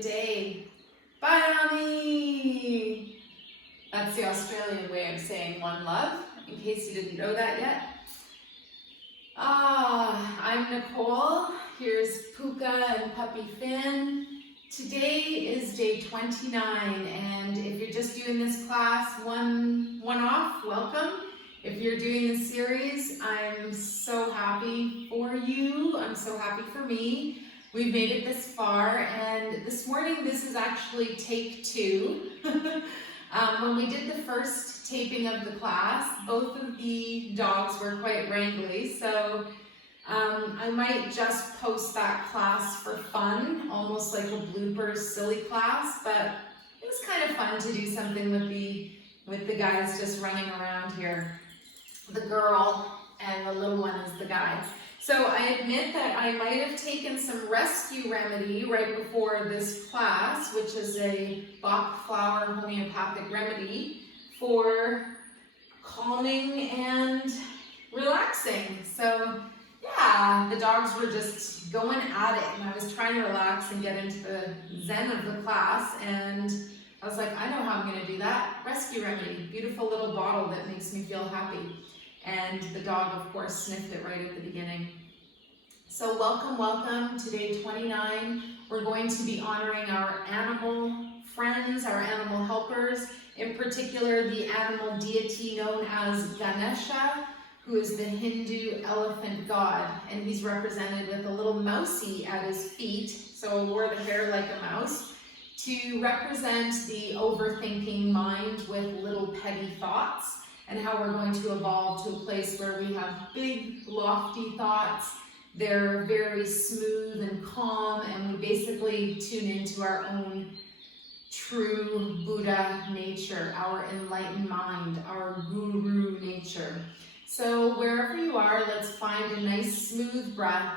good day. Bye, Ami! That's the Australian way of saying one love, in case you didn't know that yet. I'm Nicole. Here's Puka and Puppy Finn. Today is day 29, and if you're just doing this class one-off, welcome. If you're doing this series, I'm so happy for you. I'm so happy for me. We've made it this far, and this morning this is actually take 2. When we did the first taping of the class, both of the dogs were quite wrangly, so I might just post that class for fun, almost like a bloopers silly class, but it was kind of fun to do something with the guys just running around here. The girl and the little one is the guy. So I admit that I might have taken some rescue remedy right before this class, which is a Bach flower homeopathic remedy for calming and relaxing. So yeah, the dogs were just going at it, and I was trying to relax and get into the zen of the class, and I was like, I know how I'm going to do that. Rescue remedy, beautiful little bottle that makes me feel happy. And the dog, of course, sniffed it right at the beginning. So welcome to day 29. We're going to be honoring our animal friends, our animal helpers, in particular the animal deity known as Ganesha, who is the Hindu elephant god, and he's represented with a little mousie at his feet, so I wore the hair like a mouse, to represent the overthinking mind with little petty thoughts, and how we're going to evolve to a place where we have big, lofty thoughts. They're very smooth and calm, and we basically tune into our own true Buddha nature, our enlightened mind, our guru nature. So wherever you are, let's find a nice smooth breath.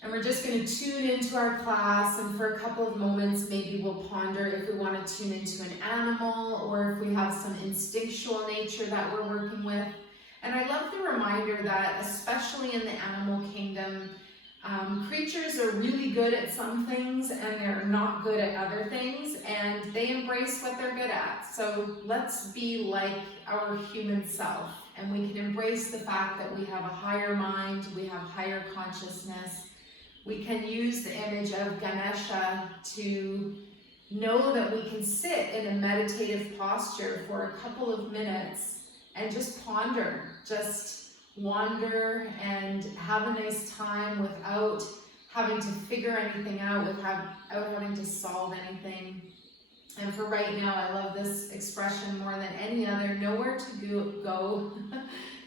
And we're just going to tune into our class, and for a couple of moments maybe we'll ponder if we want to tune into an animal or if we have some instinctual nature that we're working with. And I love the reminder that especially in the animal kingdom, creatures are really good at some things and they're not good at other things, and they embrace what they're good at. So let's be like our human self, and we can embrace the fact that we have a higher mind, we have higher consciousness. We can use the image of Ganesha to know that we can sit in a meditative posture for a couple of minutes and just ponder, just wander and have a nice time without having to figure anything out, without having to solve anything. And for right now, I love this expression more than any other: nowhere to go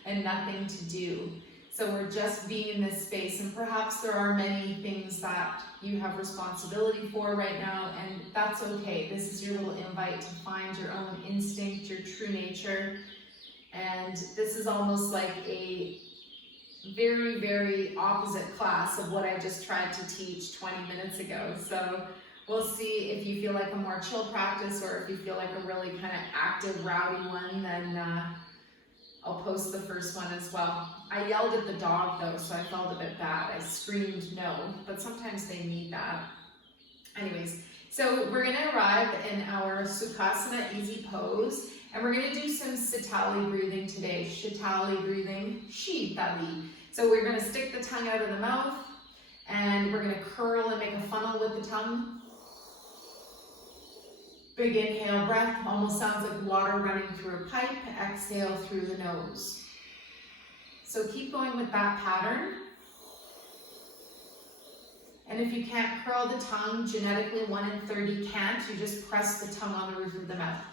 and nothing to do. So we're just being in this space, and perhaps there are many things that you have responsibility for right now, and that's okay. This is your little invite to find your own instinct, your true nature. And this is almost like a very, very opposite class of what I just tried to teach 20 minutes ago. So we'll see if you feel like a more chill practice, or if you feel like a really kind of active, rowdy one, then I'll post the first one as well. I yelled at the dog though, so I felt a bit bad. I screamed no, but sometimes they need that. Anyways, so we're gonna arrive in our Sukhasana easy pose, and we're gonna do some Sitali breathing today. Shitali breathing, Shitali. So we're gonna stick the tongue out of the mouth, and we're gonna curl and make a funnel with the tongue. Big inhale breath, almost sounds like water running through a pipe. Exhale through the nose. So keep going with that pattern. And if you can't curl the tongue, genetically 1 in 30 can't, you just press the tongue on the roof of the mouth.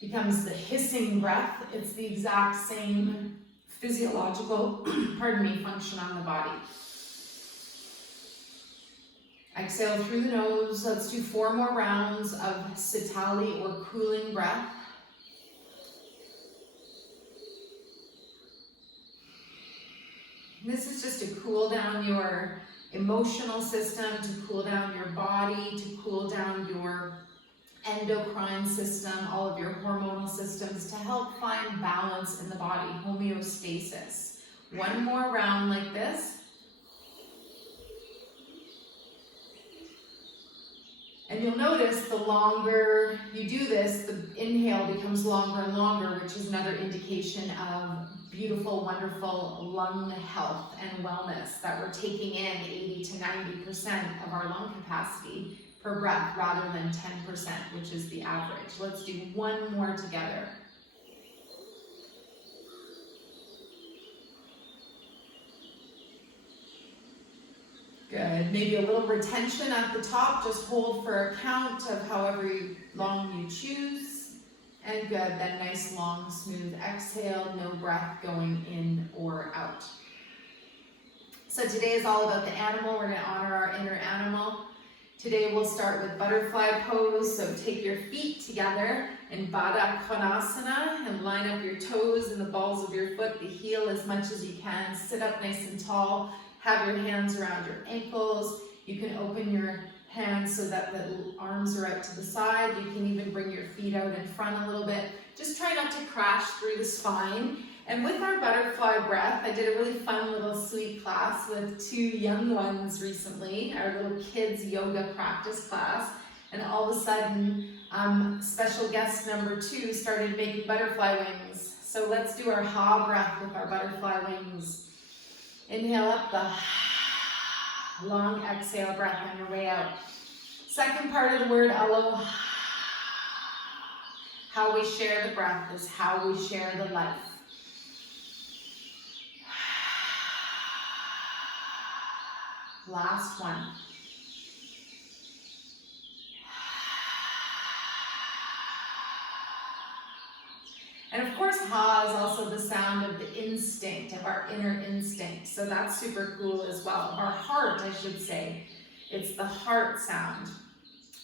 Becomes the hissing breath. It's the exact same physiological, function on the body. Exhale through the nose. Let's do 4 more rounds of Sitali or cooling breath. This is just to cool down your emotional system, to cool down your body, to cool down your endocrine system, all of your hormonal systems, to help find balance in the body, homeostasis. 1 more round like this. And you'll notice the longer you do this, the inhale becomes longer and longer, which is another indication of beautiful, wonderful lung health and wellness, that we're taking in 80 to 90% of our lung capacity per breath rather than 10%, which is the average. Let's do one more together. Good. Maybe a little retention at the top. Just hold for a count of however long you choose. And good. Then nice, long, smooth exhale. No breath going in or out. So today is all about the animal. We're going to honor our inner animal. Today we'll start with butterfly pose. So take your feet together in Baddha Konasana and line up your toes and the balls of your foot, the heel as much as you can. Sit up nice and tall. Have your hands around your ankles. You can open your hands so that the arms are out to the side. You can even bring your feet out in front a little bit. Just try not to crash through the spine. And with our butterfly breath, I did a really fun little sweet class with 2 young ones recently, our little kids yoga practice class. And all of a sudden, special guest number 2 started making butterfly wings. So let's do our ha breath with our butterfly wings. Inhale up the long exhale breath on your way out. Second part of the word aloha. How we share the breath is how we share the life. Last one. And of course, ha is also the sound of the instinct, of our inner instinct. So that's super cool as well. Of our heart, I should say. It's the heart sound.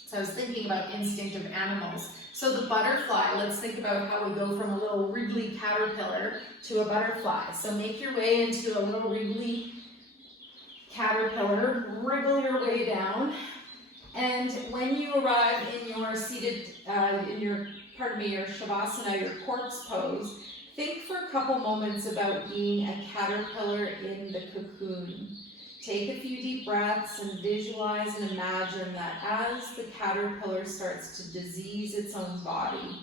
So I was thinking about instinct of animals. So the butterfly, let's think about how we go from a little wriggly caterpillar to a butterfly. So make your way into a little wriggly caterpillar, wriggle your way down. And when you arrive in your seated, your Shavasana, your corpse pose, think for a couple moments about being a caterpillar in the cocoon. Take a few deep breaths and visualize and imagine that as the caterpillar starts to disease its own body,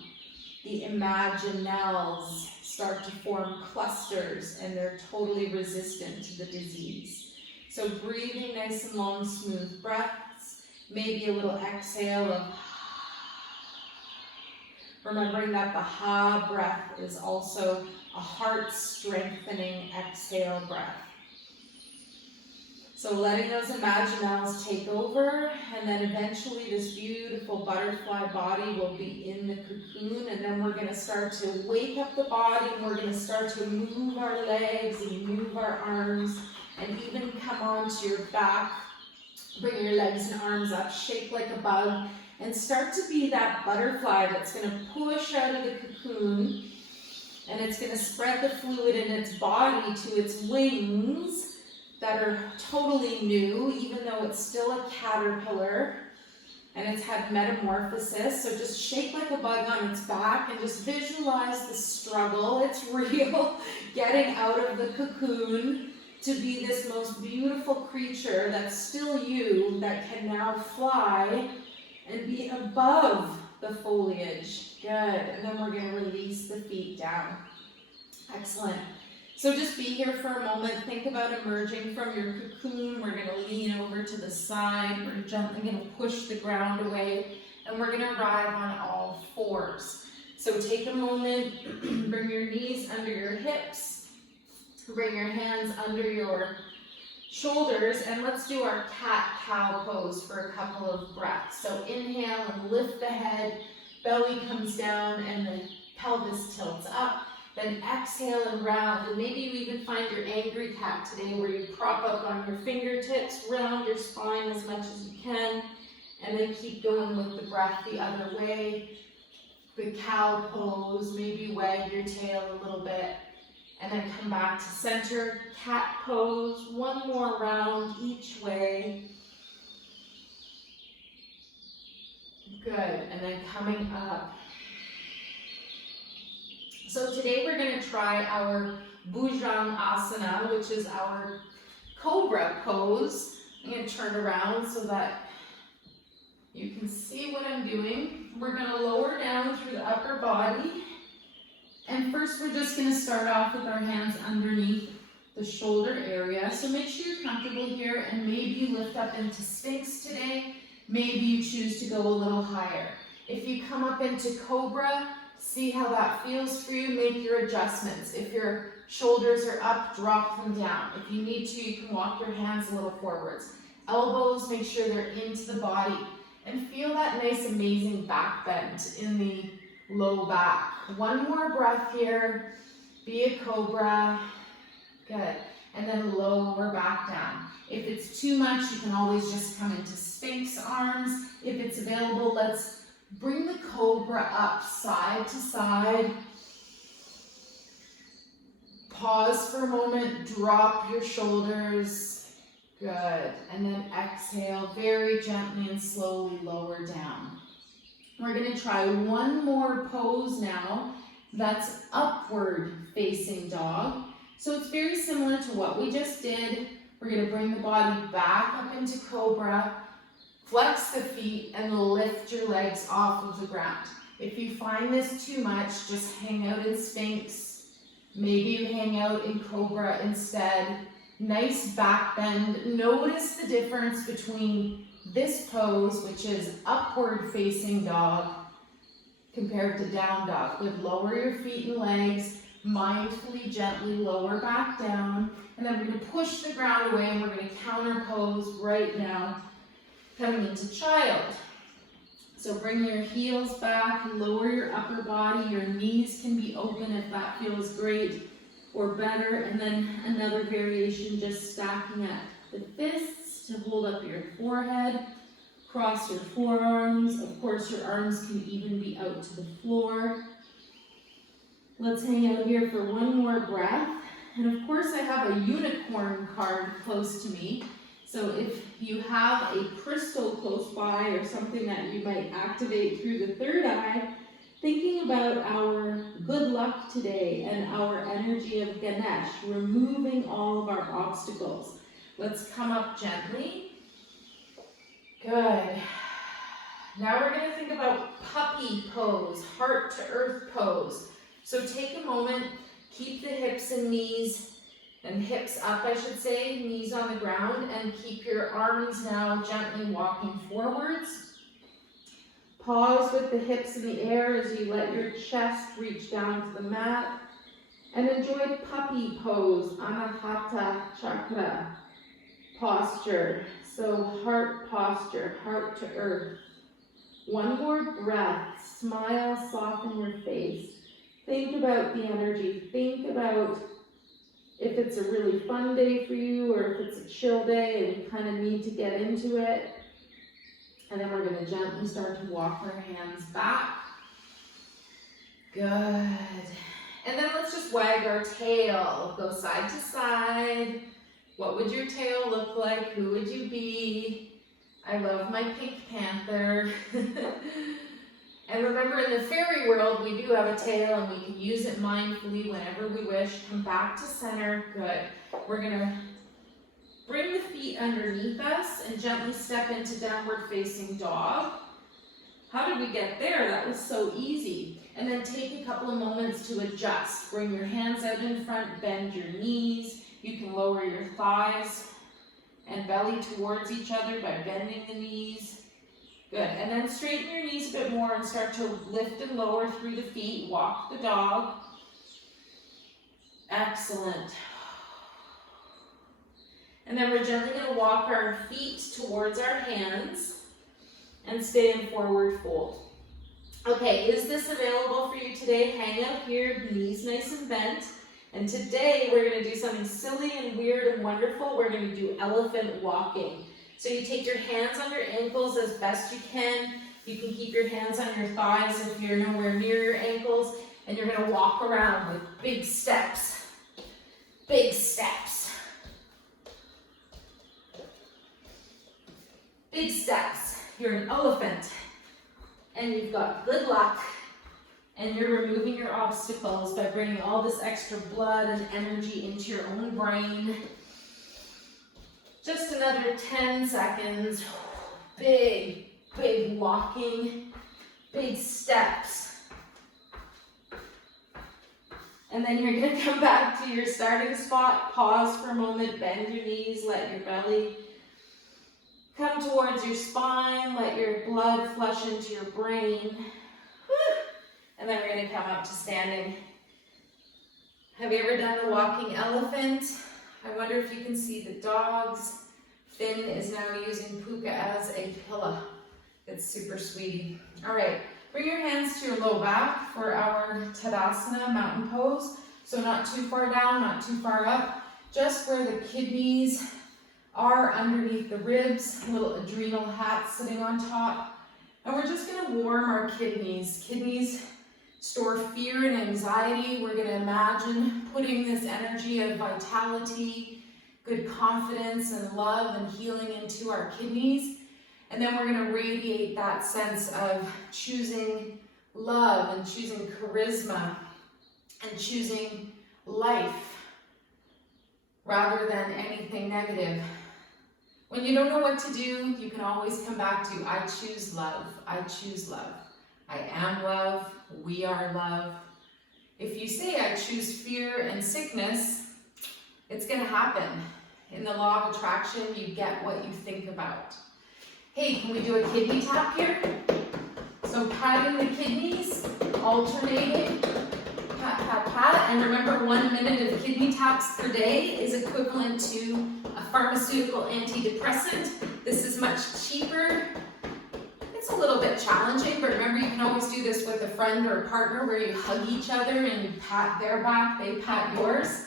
the imaginelles start to form clusters and they're totally resistant to the disease. So breathing nice and long, smooth breaths, maybe a little exhale of remembering that the ha breath is also a heart-strengthening exhale breath. So letting those imaginals take over, and then eventually this beautiful butterfly body will be in the cocoon, and then we're going to start to wake up the body, and we're going to start to move our legs and move our arms, and even come onto your back. Bring your legs and arms up, shake like a bug, and start to be that butterfly that's going to push out of the cocoon, and it's going to spread the fluid in its body to its wings that are totally new, even though it's still a caterpillar, and it's had metamorphosis. So just shake like a bug on its back and just visualize the struggle. It's real, getting out of the cocoon to be this most beautiful creature that's still you, that can now fly and be above the foliage. Good. And then we're going to release the feet down. Excellent. So just be here for a moment. Think about emerging from your cocoon. We're going to lean over to the side. We're gently going to push the ground away. And we're going to arrive on all fours. So take a moment. Bring your knees under your hips. Bring your hands under your shoulders, and let's do our cat-cow pose for a couple of breaths. So inhale and lift the head, belly comes down, and the pelvis tilts up. Then exhale and round, and maybe you even find your angry cat today, where you prop up on your fingertips, round your spine as much as you can, and then keep going with the breath the other way. The cow pose, maybe wag your tail a little bit. And then come back to center, cat pose, one more round each way. Good, and then coming up. So today we're going to try our Bhujangasana, which is our cobra pose. I'm going to turn around so that You can see what I'm doing. We're going to lower down through the upper body. And first we're just going to start off with our hands underneath the shoulder area. So make sure you're comfortable here, and maybe you lift up into Sphinx today. Maybe you choose to go a little higher. If you come up into Cobra, see how that feels for you. Make your adjustments. If your shoulders are up, drop them down. If you need to, you can walk your hands a little forwards. Elbows, make sure they're into the body. And feel that nice, amazing back bend in the low back. One more breath here. Be a Cobra. Good. And then lower back down. If it's too much, you can always just come into Sphinx arms. If it's available, let's bring the Cobra up side to side. Pause for a moment, drop your shoulders. Good. And then exhale very gently and slowly lower down. We're going to try one more pose now. That's upward facing dog. So it's very similar to what we just did. We're going to bring the body back up into Cobra, flex the feet, and lift your legs off of the ground. If you find this too much, just hang out in Sphinx. Maybe you hang out in Cobra instead. Nice back bend. Notice the difference between this pose, which is upward facing dog, compared to down dog. Good. Lower your feet and legs. Mindfully, gently lower back down. And then we're going to push the ground away, and we're going to counter pose right now, coming into child. So bring your heels back, lower your upper body. Your knees can be open if that feels great or better. And then another variation, just stacking up the fists to hold up your forehead. Cross your forearms. Of course, your arms can even be out to the floor. Let's hang out here for one more breath. And of course, I have a unicorn card close to me. So if you have a crystal close by or something that you might activate through the third eye, thinking about our good luck today and our energy of Ganesh, removing all of our obstacles. Let's come up gently. Good. Now we're going to think about puppy pose, heart to earth pose. So take a moment, keep the hips and knees, and hips up I should say, knees on the ground, and keep your arms now gently walking forwards. Pause with the hips in the air as you let your chest reach down to the mat. And enjoy puppy pose, Anahata Chakra posture. So heart posture, heart to earth. One more breath, smile, soften your face. Think about the energy. Think about if it's a really fun day for you or if it's a chill day and you kind of need to get into it. And then we're going to gently start to walk our hands back. Good. And then let's just wag our tail. Go side to side. What would your tail look like? Who would you be? I love my pink panther. And remember, in the fairy world, we do have a tail and we can use it mindfully whenever we wish. Come back to center. Good. We're going to bring the feet underneath us and gently step into downward facing dog. How did we get there? That was so easy. And then take a couple of moments to adjust. Bring your hands out in front, bend your knees. You can lower your thighs and belly towards each other by bending the knees. Good. And then straighten your knees a bit more and start to lift and lower through the feet. Walk the dog. Excellent. And then we're gently going to walk our feet towards our hands and stay in forward fold. Okay, is this available for you today? Hang out here, knees nice and bent. And today we're going to do something silly and weird and wonderful. We're going to do elephant walking. So you take your hands on your ankles as best you can. You can keep your hands on your thighs if you're nowhere near your ankles. And you're going to walk around with big steps. Big steps. Big steps. You're an elephant. And you've got good luck. And you're removing your obstacles by bringing all this extra blood and energy into your own brain. Just another 10 seconds. Big big walking, big steps. And then you're gonna come back to your starting spot, pause for a moment, bend your knees, let your belly come towards your spine, let your blood flush into your brain. And then we're gonna come up to standing. Have you ever done the walking elephant? I wonder if you can see the dogs. Finn is now using Puka as a pillow. It's super sweetie. All right, bring your hands to your low back for our Tadasana mountain pose. So not too far down, not too far up, just where the kidneys are underneath the ribs, little adrenal hat sitting on top. And we're just gonna warm our kidneys. Kidneys store fear and anxiety. We're gonna imagine putting this energy of vitality, good confidence and love and healing into our kidneys. And then we're gonna radiate that sense of choosing love and choosing charisma and choosing life rather than anything negative. When you don't know what to do, you can always come back to, I choose love, I choose love. I am love, we are love. If you say I choose fear and sickness, it's gonna happen. In the law of attraction, you get what you think about. Hey, can we do a kidney tap here? So patting the kidneys, alternating, pat, pat, pat. And remember, 1 minute of kidney taps per day is equivalent to a pharmaceutical antidepressant. This is much cheaper. It's a little bit challenging, but remember, you can always do this with a friend or a partner where you hug each other and you pat their back, they pat yours.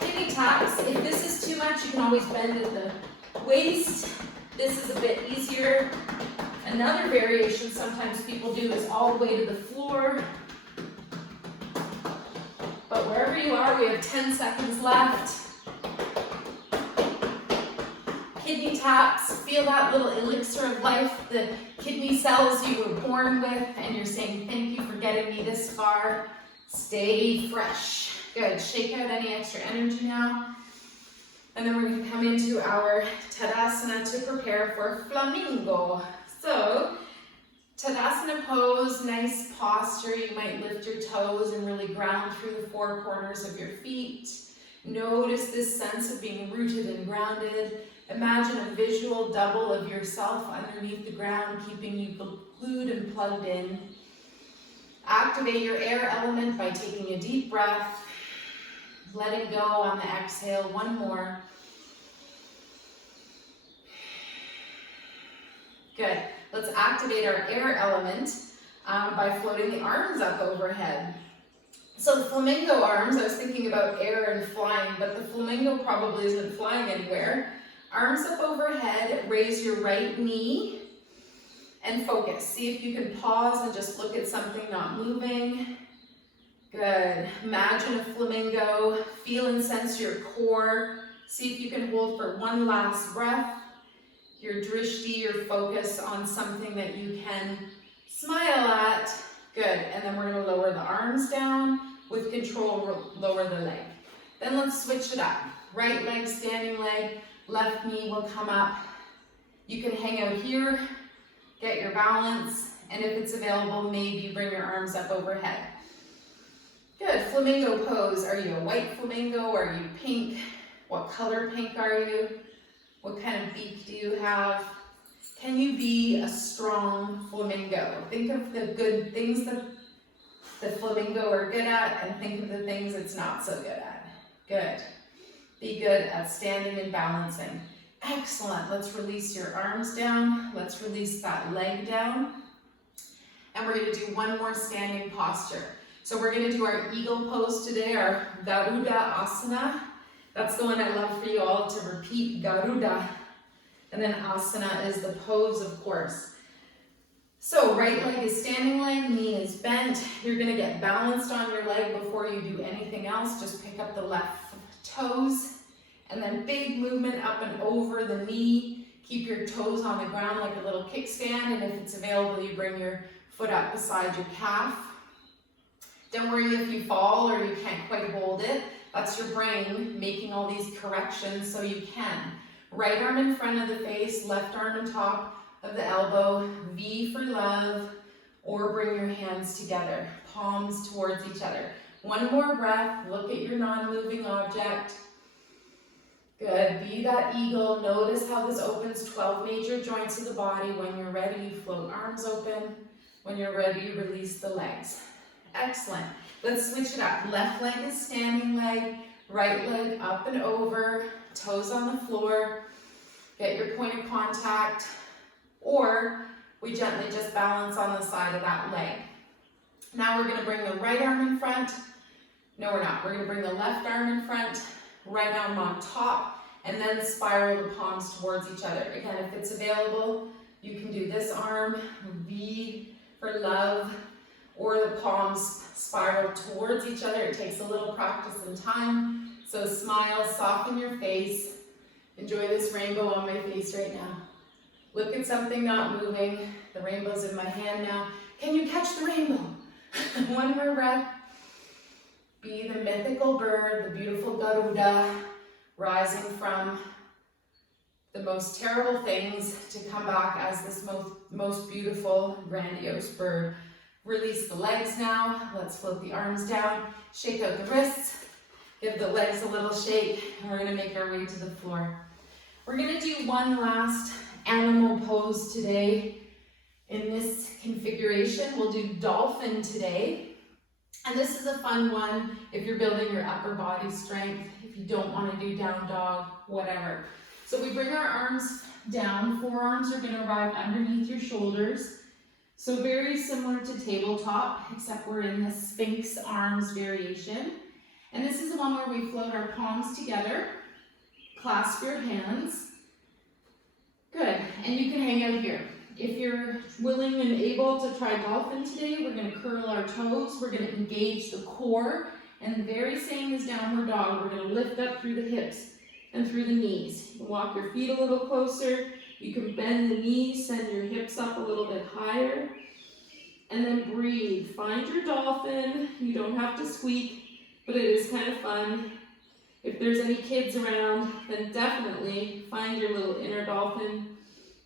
Kidney taps, if this is too much, you can always bend at the waist. This is a bit easier. Another variation sometimes people do is all the way to the floor. But wherever you are, we have 10 seconds left. Kidney taps, feel that little elixir of life, the kidney cells you were born with, and you're saying, thank you for getting me this far. Stay fresh. Good, shake out any extra energy now. And then we're gonna come into our Tadasana to prepare for Flamingo. So, Tadasana pose, nice posture. You might lift your toes and really ground through the four corners of your feet. Notice this sense of being rooted and grounded. Imagine a visual double of yourself underneath the ground, keeping you glued and plugged in. Activate your air element by taking a deep breath, letting go on the exhale. One more. Good. Let's activate our air element by floating the arms up overhead. So the flamingo arms, I was thinking about air and flying, but the flamingo probably isn't flying anywhere. Arms up overhead, raise your right knee and focus. See if you can pause and just look at something not moving. Good. Imagine a flamingo. Feel and sense your core. See if you can hold for one last breath. Your drishti, your focus on something that you can smile at. Good. And then we're going to lower the arms down. With control, lower the leg. Then let's switch it up. Right leg, standing leg. Left knee will come up. You can hang out here, get your balance, and if it's available, maybe bring your arms up overhead. Good, flamingo pose. Are you a white flamingo? Are you pink? What color pink are you? What kind of beak do you have? Can you be a strong flamingo? Think of the good things that the flamingo are good at and think of the things it's not so good at. Good. Be good at standing and balancing. Excellent. Let's release your arms down. Let's release that leg down. And we're going to do one more standing posture. So we're going to do our eagle pose today, our Garuda Asana. That's the one I love for you all to repeat, Garuda. And then Asana is the pose, of course. So right leg is standing leg, knee is bent. You're going to get balanced on your leg before you do anything else. Just pick up the left toes, and then big movement up and over the knee. Keep your toes on the ground like a little kickstand, and if it's available, you bring your foot up beside your calf. Don't worry if you fall or you can't quite hold it. That's your brain making all these corrections so you can. Right arm in front of the face, left arm on top, of the elbow, V for love, or bring your hands together, palms towards each other. One more breath, look at your non-moving object. Good, be that eagle. Notice how this opens 12 major joints of the body. When you're ready, you float arms open. When you're ready, you release the legs. Excellent. Let's switch it up. Left leg is standing leg, right leg up and over, toes on the floor. Get your point of contact, or we gently just balance on the side of that leg. Now we're gonna bring the right arm in front. No, we're not. We're gonna bring the left arm in front, right arm on top, and then spiral the palms towards each other. Again, if it's available, you can do this arm, V for love, or the palms spiral towards each other. It takes a little practice and time. So smile, soften your face. Enjoy this rainbow on my face right now. Look at something not moving. The rainbow's in my hand now. Can you catch the rainbow? One more breath. Be the mythical bird, the beautiful Garuda, rising from the most terrible things to come back as this most beautiful, grandiose bird. Release the legs now. Let's float the arms down. Shake out the wrists. Give the legs a little shake. And we're going to make our way to the floor. We're going to do one last animal pose today. In this configuration, we'll do dolphin today. And this is a fun one if you're building your upper body strength, if you don't want to do down dog, whatever. So we bring our arms down. Forearms are going to arrive underneath your shoulders. So very similar to tabletop, except we're in the Sphinx arms variation. And this is the one where we float our palms together, clasp your hands. Good, and you can hang out here. If you're willing and able to try dolphin today, we're going to curl our toes, we're going to engage the core, and very same as downward dog, we're going to lift up through the hips and through the knees. You can walk your feet a little closer, you can bend the knees, send your hips up a little bit higher, and then breathe. Find your dolphin. You don't have to squeak, but it is kind of fun. If there's any kids around, then definitely find your little inner dolphin.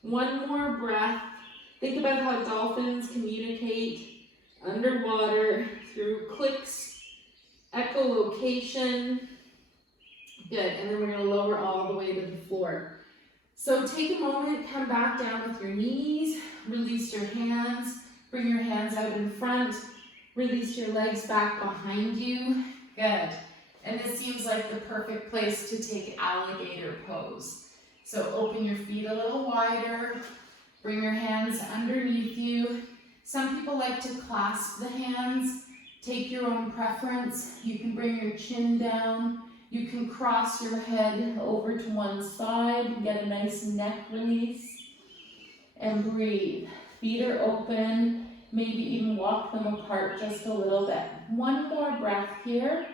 One more breath. Think about how dolphins communicate underwater through clicks, echolocation. Good, and then we're going to lower all the way to the floor. So take a moment, come back down with your knees, release your hands, bring your hands out in front, release your legs back behind you. Good. And this seems like the perfect place to take alligator pose. So open your feet a little wider, bring your hands underneath you. Some people like to clasp the hands. Take your own preference. You can bring your chin down. You can cross your head over to one side, get a nice neck release, and breathe. Feet are open, maybe even walk them apart just a little bit. One more breath here.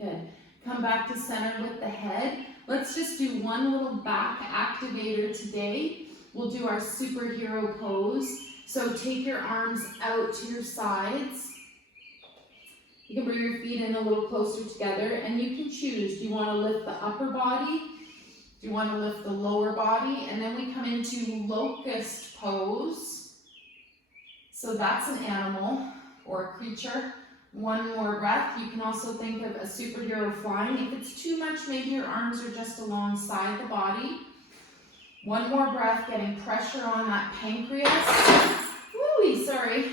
Good. Come back to center with the head. Let's just do one little back activator today. We'll do our superhero pose. So take your arms out to your sides. You can bring your feet in a little closer together, and you can choose. Do you want to lift the upper body? Do you want to lift the lower body? And then we come into locust pose. So that's an animal or a creature. One more breath. You can also think of a superhero flying. If it's too much, maybe your arms are just alongside the body. One more breath, getting pressure on that pancreas. Woo-wee, sorry.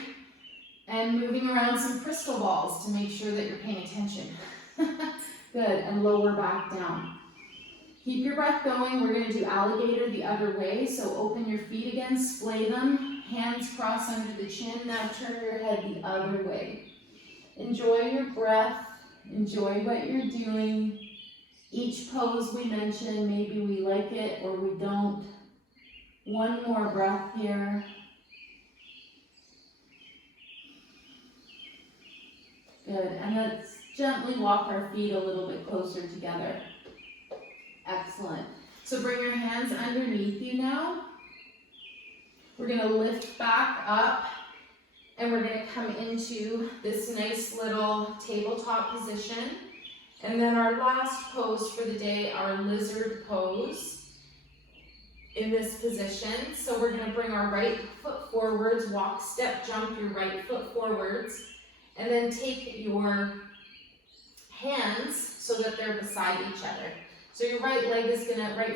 And moving around some crystal balls to make sure that you're paying attention. Good, and lower back down. Keep your breath going. We're going to do alligator the other way. So open your feet again, splay them, hands cross under the chin. Now turn your head the other way. Enjoy your breath. Enjoy what you're doing. Each pose we mention, maybe we like it or we don't. One more breath here. Good, and let's gently walk our feet a little bit closer together. Excellent. So bring your hands underneath you now. We're going to lift back up, and we're going to come into this nice little tabletop position. And then our last pose for the day, our lizard pose in this position. So we're gonna bring our right foot forwards, walk, step, jump your right foot forwards, and then take your hands so that they're beside each other. So your right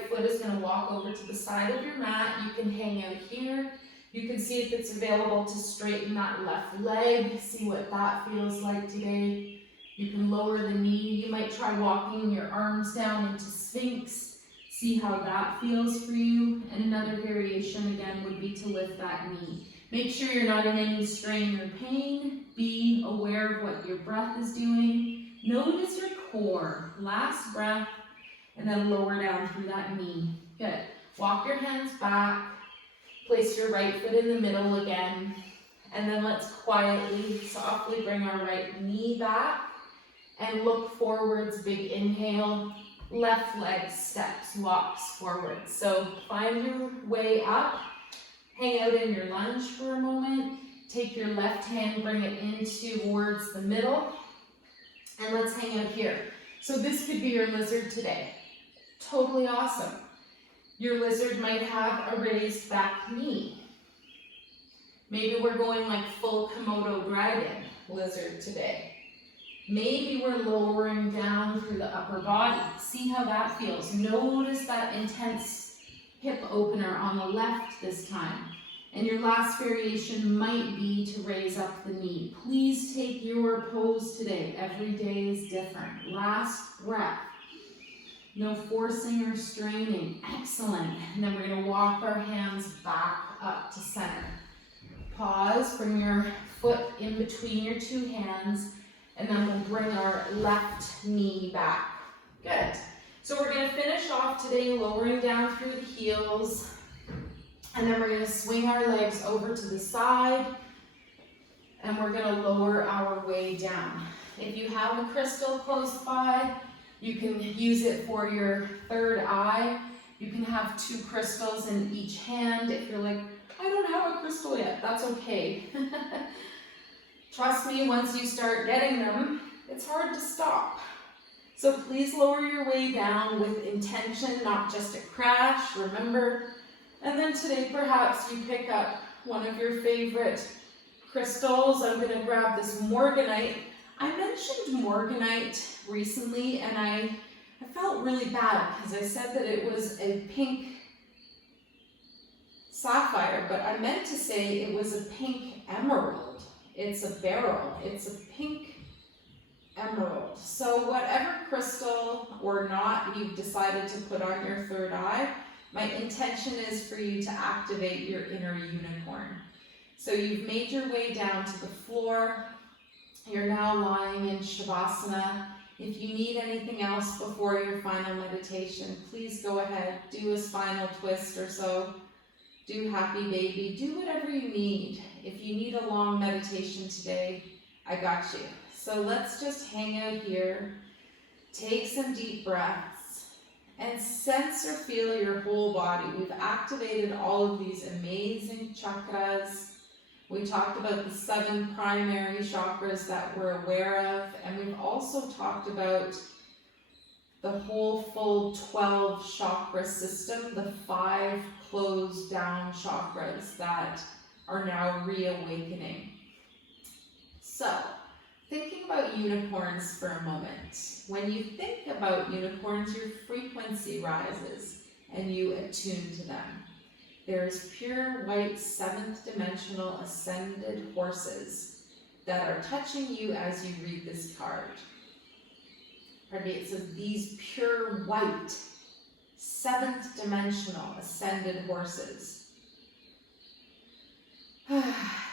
foot is gonna walk over to the side of your mat. You can hang out here. You can see if it's available to straighten that left leg, see what that feels like today. You can lower the knee. You might try walking your arms down into Sphinx, see how that feels for you. And another variation again would be to lift that knee. Make sure you're not in any strain or pain. Be aware of what your breath is doing. Notice your core. Last breath. And then lower down through that knee. Good. Walk your hands back. Place your right foot in the middle again. And then let's quietly, softly bring our right knee back. And look forwards, big inhale. Left leg steps, walks forward. So find your way up. Hang out in your lunge for a moment. Take your left hand, bring it in towards the middle. And let's hang out here. So this could be your lizard today. Totally awesome. Your lizard might have a raised back knee. Maybe we're going like full Komodo dragon lizard today. Maybe we're lowering down through the upper body. See how that feels. Notice that intense hip opener on the left this time. And your last variation might be to raise up the knee. Please take your pose today. Every day is different. Last breath. No forcing or straining. Excellent. And then we're going to walk our hands back up to center. Pause. Bring your foot in between your two hands. And then we'll bring our left knee back. Good. So we're going to finish off today lowering down through the heels. And then we're going to swing our legs over to the side. And we're going to lower our way down. If you have a crystal close by, you can use it for your third eye. You can have 2 crystals in each hand. If you're like, I don't have a crystal yet, that's okay. Trust me, once you start getting them, it's hard to stop. So please lower your way down with intention, not just a crash, remember. And then today, perhaps you pick up one of your favorite crystals. I'm gonna grab this morganite. I mentioned morganite recently, and I felt really bad because I said that it was a pink sapphire, but I meant to say it was a pink emerald. It's a beryl. It's a pink emerald. So whatever crystal or not you've decided to put on your third eye, my intention is for you to activate your inner unicorn. So you've made your way down to the floor. You're now lying in Shavasana. If you need anything else before your final meditation, please go ahead, do a spinal twist or so, do happy baby, do whatever you need. If you need a long meditation today, I got you. So let's just hang out here, take some deep breaths, and sense or feel your whole body. We've activated all of these amazing chakras. We talked about the 7 primary chakras that we're aware of, and we've also talked about the whole full 12 chakra system, the 5 closed down chakras that are now reawakening. So, thinking about unicorns for a moment. When you think about unicorns, your frequency rises and you attune to them. There is pure white 7th dimensional ascended horses that are touching you as you read this card. Pardon me, it says these pure white 7th dimensional ascended horses.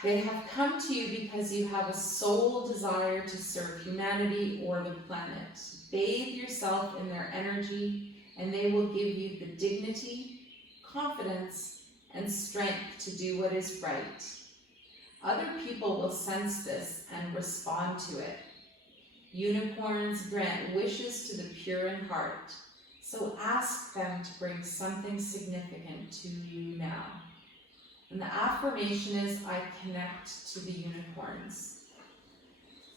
They have come to you because you have a soul desire to serve humanity or the planet. Bathe yourself in their energy and they will give you the dignity, confidence, and strength to do what is right. Other people will sense this and respond to it. Unicorns grant wishes to the pure in heart, so ask them to bring something significant to you now. And the affirmation is, I connect to the unicorns.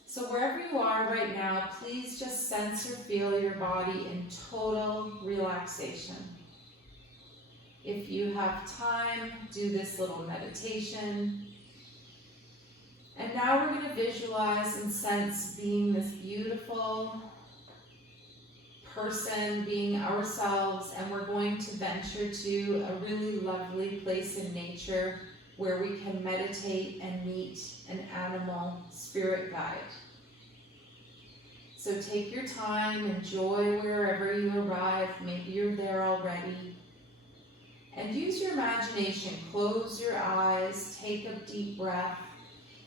So wherever you are right now, please just sense or feel your body in total relaxation. If you have time, do this little meditation. And now we're going to visualize and sense being this beautiful person, being ourselves, and we're going to venture to a really lovely place in nature where we can meditate and meet an animal spirit guide. So take your time, enjoy wherever you arrive, maybe you're there already, and use your imagination. Close your eyes, take a deep breath,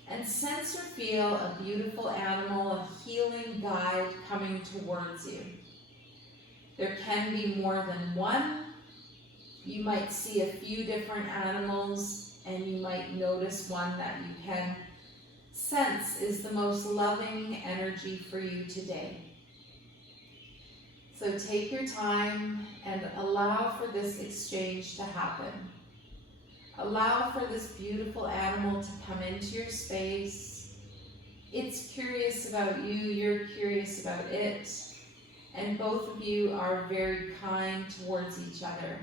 and sense or feel a beautiful animal, a healing guide coming towards you. There can be more than one. You might see a few different animals, and you might notice one that you can sense is the most loving energy for you today. So take your time and allow for this exchange to happen. Allow for this beautiful animal to come into your space. It's curious about you, you're curious about it, and both of you are very kind towards each other.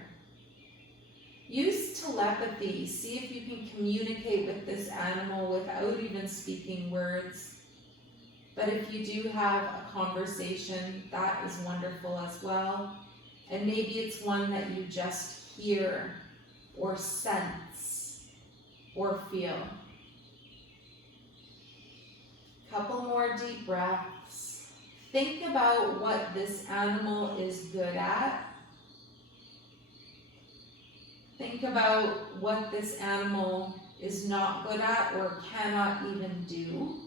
Use telepathy. See if you can communicate with this animal without even speaking words. But if you do have a conversation, that is wonderful as well. And maybe it's one that you just hear or sense or feel. Couple more deep breaths. Think about what this animal is good at. Think about what this animal is not good at or cannot even do.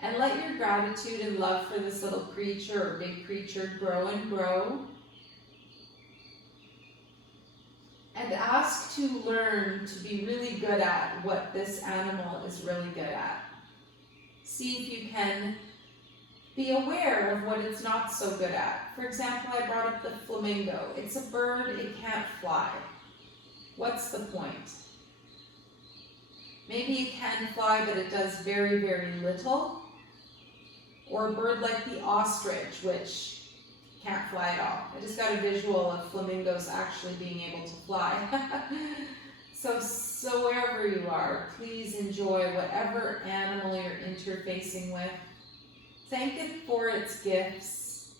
And let your gratitude and love for this little creature or big creature grow and grow. And ask to learn to be really good at what this animal is really good at. See if you can be aware of what it's not so good at. For example, I brought up the flamingo. It's a bird, it can't fly. What's the point? Maybe it can fly, but it does very, very little. Or a bird like the ostrich, which can't fly at all. I just got a visual of flamingos actually being able to fly. So wherever you are, please enjoy whatever animal you're interfacing with. Thank it for its gifts.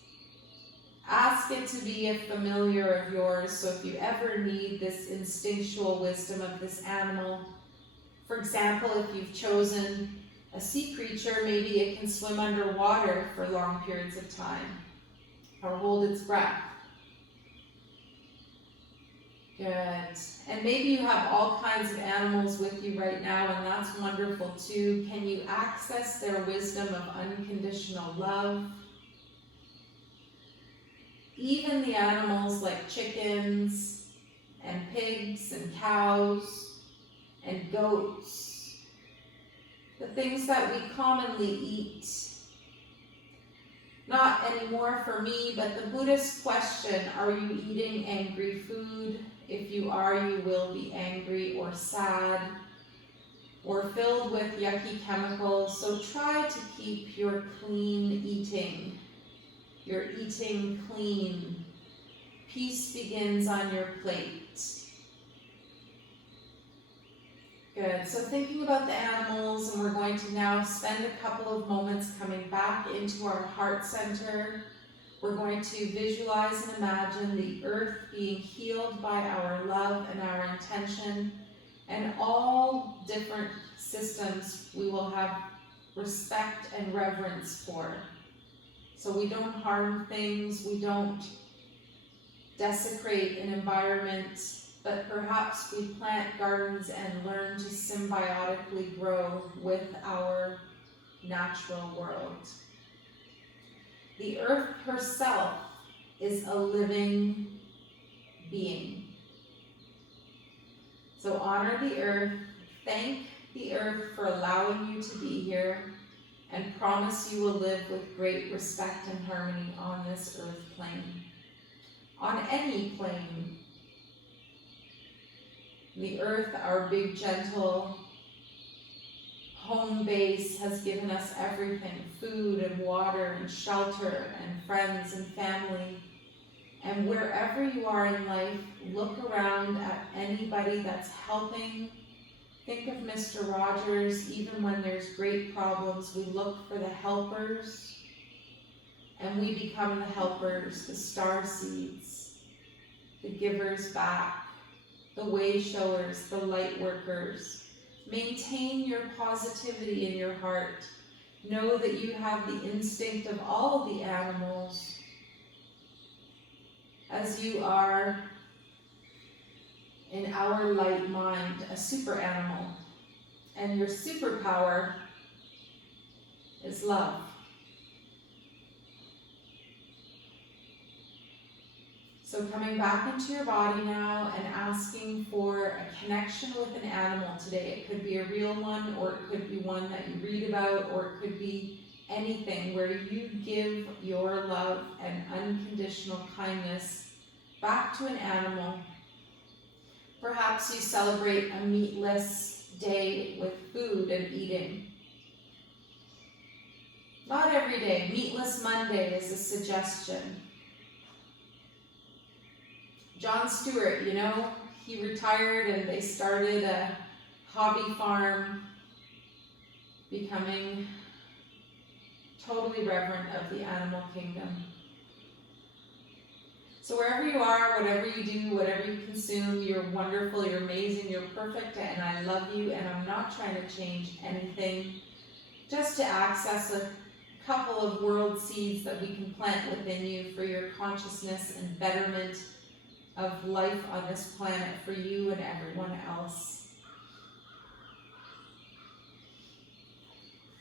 Ask it to be a familiar of yours, so if you ever need this instinctual wisdom of this animal, for example, if you've chosen a sea creature, maybe it can swim underwater for long periods of time, or hold its breath. Good. And maybe you have all kinds of animals with you right now, and that's wonderful too. Can you access their wisdom of unconditional love? Even the animals like chickens and pigs and cows and goats, the things that we commonly eat. Not anymore for me, but the Buddhist question, are you eating angry food? If you are, you will be angry or sad or filled with yucky chemicals. So try to keep your clean eating. Your eating clean. Peace begins on your plate. Good. So thinking about the animals, and we're going to now spend a couple of moments coming back into our heart center. We're going to visualize and imagine the earth being healed by our love and our intention, and all different systems we will have respect and reverence for. So we don't harm things, we don't desecrate an environment, but perhaps we plant gardens and learn to symbiotically grow with our natural world. The earth herself is a living being. So honor the earth, thank the earth for allowing you to be here, and promise you will live with great respect and harmony on this earth plane. On any plane. The earth, our big gentle home base has given us everything, food and water and shelter and friends and family. And wherever you are in life, look around at anybody that's helping. Think of Mr. Rogers. Even when there's great problems, we look for the helpers, and we become the helpers, the star seeds, the givers back, the way showers, the light workers. Maintain your positivity in your heart. Know that you have the instinct of all the animals, as you are in our light mind, a super animal. And your superpower is love. So coming back into your body now and asking for a connection with an animal today. It could be a real one, or it could be one that you read about, or it could be anything where you give your love and unconditional kindness back to an animal. Perhaps you celebrate a meatless day with food and eating. Not every day. Meatless Monday is a suggestion. John Stewart, you know, he retired and they started a hobby farm, becoming totally reverent of the animal kingdom. So wherever you are, whatever you do, whatever you consume, you're wonderful, you're amazing, you're perfect, and I love you, and I'm not trying to change anything. Just to access a couple of world seeds that we can plant within you for your consciousness and betterment of life on this planet for you and everyone else.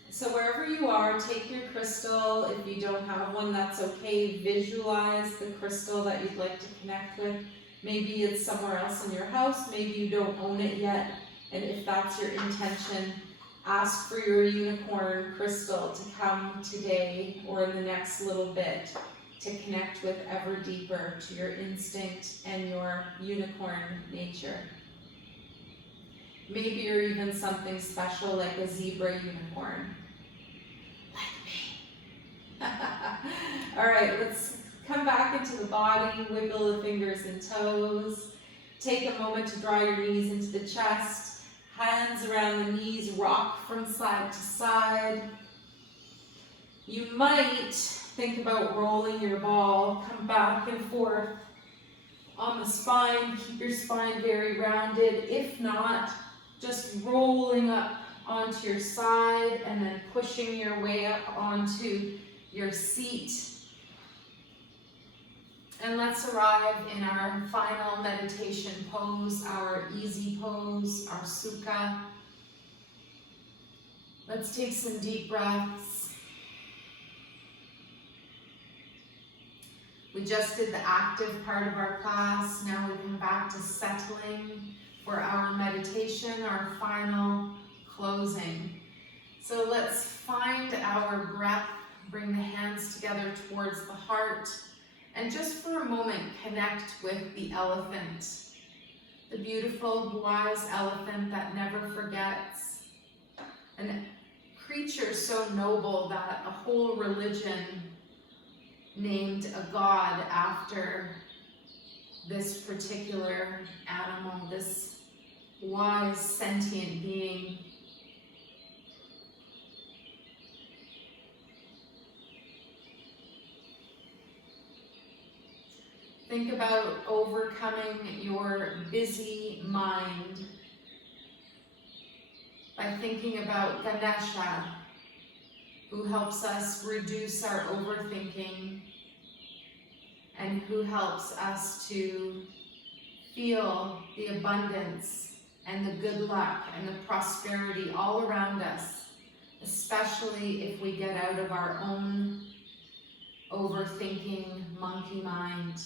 So wherever you are, take your crystal. If you don't have one, that's okay. Visualize the crystal that you'd like to connect with. Maybe it's somewhere else in your house. Maybe you don't own it yet. And if that's your intention, ask for your unicorn crystal to come today or in the next little bit to connect with ever deeper to your instinct and your unicorn nature. Maybe you're even something special like a zebra unicorn. Like me. All right, let's come back into the body, wiggle the fingers and toes. Take a moment to draw your knees into the chest. Hands around the knees, rock from side to side. You might think about rolling your ball, come back and forth on the spine, keep your spine very rounded. If not, just rolling up onto your side and then pushing your way up onto your seat. And let's arrive in our final meditation pose, our easy pose, our sukha. Let's take some deep breaths. We just did the active part of our class. Now we come back to settling for our meditation, our final closing. So let's find our breath, bring the hands together towards the heart, and just for a moment connect with the elephant, the beautiful, wise elephant that never forgets, a creature so noble that a whole religion named a god after this particular animal, this wise sentient being. Think about overcoming your busy mind by thinking about Ganesha, who helps us reduce our overthinking and who helps us to feel the abundance and the good luck and the prosperity all around us, especially if we get out of our own overthinking monkey mind.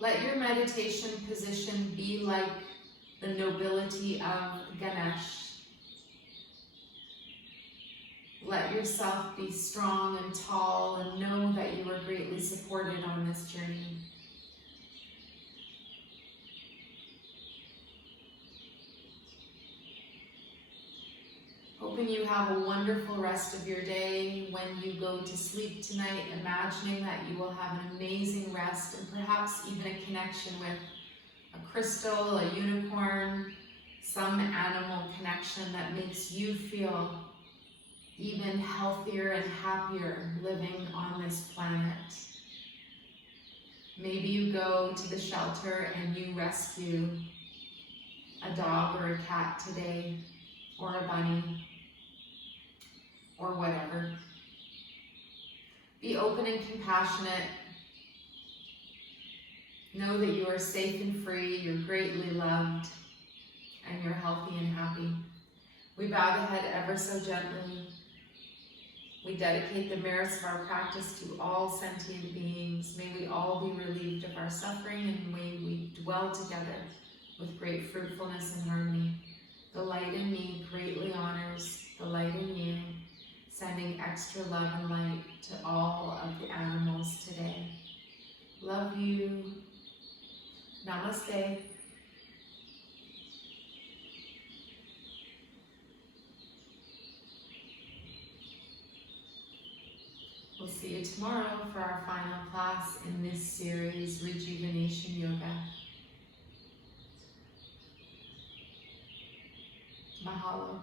Let your meditation position be like the nobility of Ganesh. Let your yourself be strong and tall and know that you are greatly supported on this journey. Hoping you have a wonderful rest of your day. When you go to sleep tonight, imagining that you will have an amazing rest and perhaps even a connection with a crystal, a unicorn, some animal connection that makes you feel even healthier and happier living on this planet. Maybe you go to the shelter and you rescue a dog or a cat today, or a bunny, or whatever. Be open and compassionate. Know that you are safe and free, you're greatly loved, and you're healthy and happy. We bow the head ever so gently. We dedicate the merits of our practice to all sentient beings. May we all be relieved of our suffering, and may we dwell together with great fruitfulness and harmony. The light in me greatly honors the light in you, sending extra love and light to all of the animals today. Love you. Namaste. We'll see you tomorrow for our final class in this series, Rejuvenation Yoga. Mahalo.